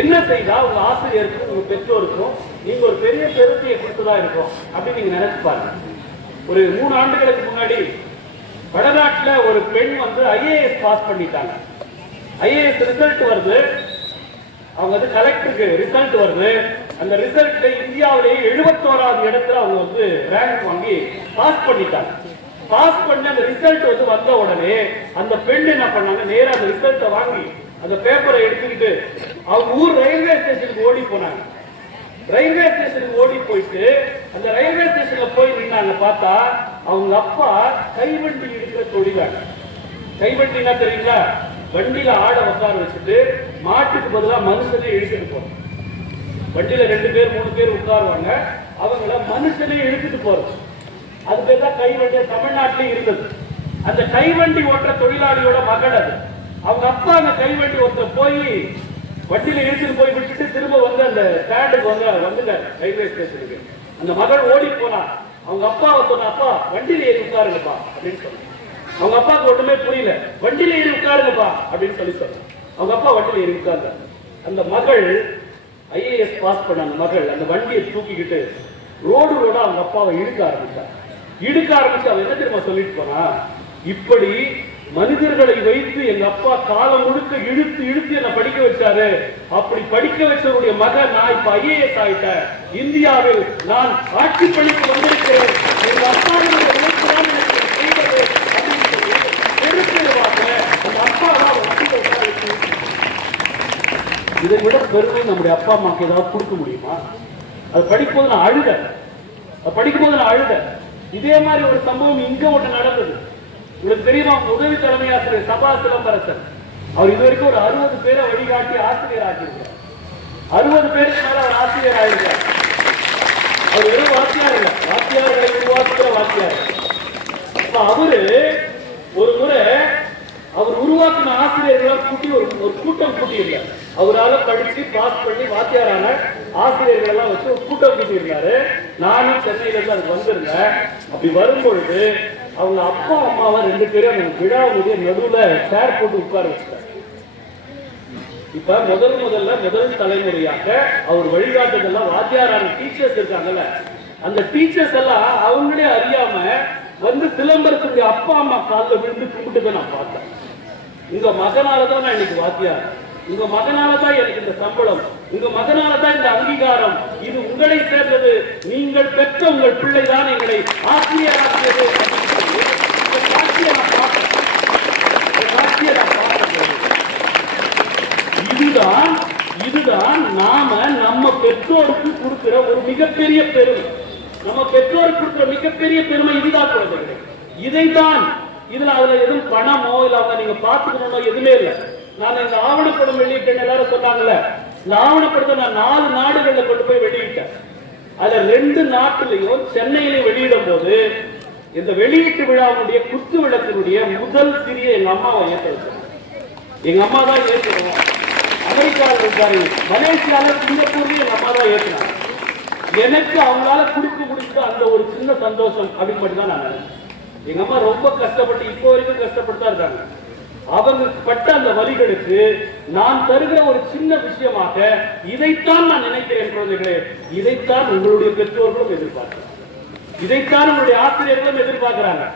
என்ன செய்தா உங்க ஆசிரியருக்கும் உங்க பெற்றோருக்கும் நீங்க ஒரு பெரிய பெருமையை கொடுத்ததா இருக்கும் அப்படின்னு நீங்க நினைச்சு பாருங்க. ஒரு 3 ஆண்டுகளுக்கு முன்னாடி வடநாட்டுல ஒரு பெண் வந்து IAS பாஸ் பண்ணிட்டாங்க. IAS ரிசல்ட் வருது, அவங்க வந்து கலெக்டருக்கு ரிசல்ட் வருது. அந்த ரிசல்ட்ல இந்தியாவிலேயே 71வது இடத்துல அவங்க வந்து ரேங்க் வாங்கி பாஸ் பண்ணிட்டாங்க. பாஸ் பண்ண அந்த ரிசல்ட் வந்து வந்த உடனே அந்த பெண் என்ன பண்ணாங்க, நேரா அந்த ரிசல்ட்டை வாங்கி அந்த பேப்பரை எடுத்துக்கிட்டு அவங்க ஊர் ரயில்வே ஸ்டேஷனுக்கு ஓடி போனாங்க. ரயில்வே ஸ்டேஷனுக்கு ஓடி போயிட்டு அந்த ரயில்வே ஸ்டேஷன்ல போய் நின்னாங்க. பார்த்தா அவங்க அப்பா கைவண்டி இருக்கிற தொழிலாங்க. கைவண்டினா தெரியுங்களா? வண்டியில ஆட உட்கார வச்சுட்டு மாட்டுக்கு பதிலா மனுஷனே இழுத்துட்டு போறோம். வண்டியில 2 பேர் 3 பேர் உட்காருவாங்க, அவங்கள மனுஷனே இழுத்துட்டு போறது. அது பேர் தான் கைவண்டி. தமிழ்நாட்டிலேயே இருந்தது. அந்த கைவண்டி ஓட்டுற தொழிலாளியோட மகள் அது. அவங்க அப்பா அந்த கைவண்டி ஒருத்தர் போய் வண்டியில இழுத்துட்டு போய் விட்டுட்டு திரும்ப வந்து அந்த ஸ்டாண்டுக்கு வந்துட்டார் ரயில்வே ஸ்டேஷனுக்கு. அந்த மகள் ஓடி போனா அவங்க அப்பாவை சொன்ன, அப்பா வண்டியில ஏறி உட்காருங்கப்பா அப்படின்னு சொல்லி. அவங்க அப்பாவுக்கு ஒண்ணுமே புரியல. வண்டியில ஏறி உட்காருங்கப்பா அப்படின்னு சொல்லி சொன்ன. அவங்க அப்பா வண்டியில ஏறி உட்கார்ந்தார். அந்த மகள் IAS பாஸ் பண்ண அந்த மகள் அந்த வண்டியை தூக்கிக்கிட்டு ரோடா அவங்க அப்பாவை இழுக்க ஆரம்பிச்சு அவன் என்ன தெரியுமா சொல்லிட்டு போனா, இப்படி மனிதர்களை வைத்து எங்க அப்பா காலம் முழுக்க இழுத்து என்ன படிக்க வச்சாரு. அப்படி படிக்க வச்சவருடைய மகன் நான் இப்ப IAS ஆயிட்டேன். இந்தியாவில் நான் ஆட்சி பணிக்கு வந்திருக்கிறேன். எங்க அப்பாவுடைய இதை விட பெருமை நம்முடைய அப்பா அம்மாக்கு ஏதாவது கொடுக்க முடியுமா? அது படிக்கும்போது நான் அழுத. இதே மாதிரி ஒரு சம்பவம் இங்க ஒன்று நடந்தது. உங்களுக்கு தெரியுமா? உதவி தலைமை ஆசிரியர் சபா சிலம்பரசன் அவர் இதுவரைக்கும் ஒரு 60 பேரை வழிகாட்டி ஆசிரியர் ஆக்கியிருக்கார். 60 பேருக்கு மேல அவர் ஆசிரியர் ஆயிருக்கார். அவர் வெறும் வாத்தியார் இல்ல, வாத்தியார்களை உருவாக்குகிற வாத்தியார். அவரு ஒரு முறை அவர் உருவாக்கின ஆசிரியர்களை கூட்டி ஒரு கூட்டம் கூட்டியிருந்தார். அவரால் படிச்சு பாஸ் பண்ணி வாத்தியாரான ஆசிரியர்கள் எல்லாம் வச்சு ஒரு கூட்டம் கூட்டியிருந்தாரு. நானும் சென்னையில இருந்து அதுக்கு வந்திருந்தேன். அப்படி வரும்பொழுது அவங்க அப்பா அம்மாவை 2 பேரும் அந்த விழாவுடைய நடுவுல சேர் போட்டு உட்கார வச்சுட்டார். இப்ப முதல் தலைமுறையாக அவர் வழிகாட்டுதெல்லாம் வாத்தியாரான டீச்சர்ஸ் இருக்காங்கல்ல, அந்த டீச்சர்ஸ் எல்லாம் அவங்களே அறியாம வந்து சிலம்பரத்துடைய அப்பா அம்மா காலில் விழுந்து கும்பிட்டு நான் பார்த்தேன். உங்க மகனாலதான் நான் இன்னைக்கு வாத்தியார், உங்க மகனாலதான் எனக்கு இந்த சம்பளம், உங்க மகனாலதான் இந்த அங்கீகாரம், இது உங்களை சேர்ந்தது, நீங்கள் பெற்ற உங்கள் பிள்ளைதான் எங்களை ஆசிரியராக்கியது. இதுதான் நாம நம்ம பெற்றோருக்கு கொடுக்கிற ஒரு மிகப்பெரிய பெருமை. நம்ம பெற்றோருக்கு கொடுக்கிற மிகப்பெரிய பெருமை இதுதான் குழந்தைகள். இதைத்தான் இதுல அதுல எதுவும் பணமோ இல்ல அவங்க நீங்க பாத்துக்கணுமோ எதுவுமே இல்லை. நான் இந்த ஆவணப்படம் வெளியிட்டேன் எல்லாரும் சொன்னாங்கல்ல, இந்த ஆவணப்படத்தை நான் 4 நாடுகள்ல கொண்டு போய் வெளியிட்டேன். அதுல 2 நாட்டிலையும் சென்னையிலையும் வெளியிடும் போது இந்த வெளியீட்டு விழாவுடைய குத்து விளக்கினுடைய முதல் சிறிய எங்க அம்மாவை ஏற்ற எங்க அம்மா தான் ஏற்றுக்கணும். அமெரிக்காவில் இருக்காரு, மலேசியால, சிங்கப்பூர்லயும் எங்க அம்மா தான் ஏற்றுனாங்க. எனக்கு அவங்களால கொடுக்க அந்த ஒரு சின்ன சந்தோஷம் அப்படின்னு மட்டும் தான் நான் நினைச்சேன். எங்க அம்மா ரொம்ப கஷ்டப்பட்டு இப்போ வரைக்கும் கஷ்டப்பட்டு தான் இருக்காங்க. அவங்க பட்ட அந்த வலிகளுக்கு நான் தருகிற ஒரு சின்ன விஷயமாக இதைத்தான் நான் நினைக்கிறேன். குழந்தைகளே, இதைத்தான் உங்களுடைய பெற்றோர்களும் எதிர்பார்க்கிறாங்க, இதைத்தான் உங்களுடைய ஆசிரியர்களும் எதிர்பார்க்கிறாங்க.